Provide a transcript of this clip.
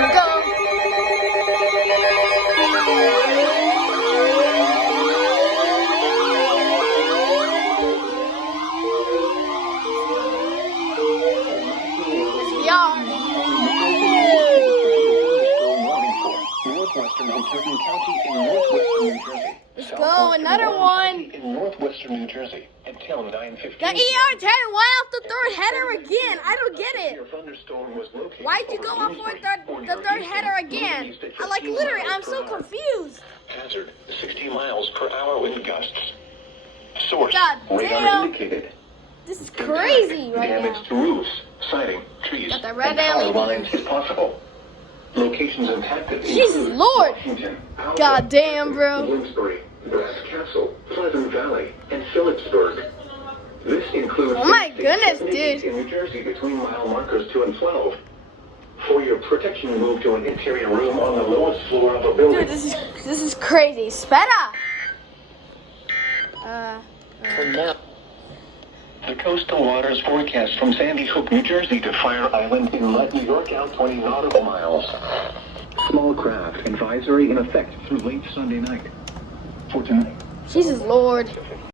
we go. Let's go, another one. In northwestern New Jersey until 9:15. The EAS headed why off the third header again? I don't get it. Why'd you go off for the third header again? Literally, I'm so confused. Hazard, 60 miles per hour wind gusts. Source, God radar damn. indicated. This is crazy right Damage now. to roofs, siding, trees, Got that red and power LED. lines is possible. Locations impacted Jesus include Lord. Washington, Alva, God damn, bro. Bloomsbury, Brass Castle, Pleasant Valley, and Phillipsburg. This includes Oh my goodness, 78 dude. in New Jersey between mile markers 2 and 12. For your protection, move to an interior room on the lowest floor of a building. Dude, this is crazy. Speda. For now, the coastal waters forecast from Sandy Hook, New Jersey to Fire Island Inlet, New York out 20 nautical miles. Small craft advisory in effect through late Sunday night. For tonight. Jesus Lord.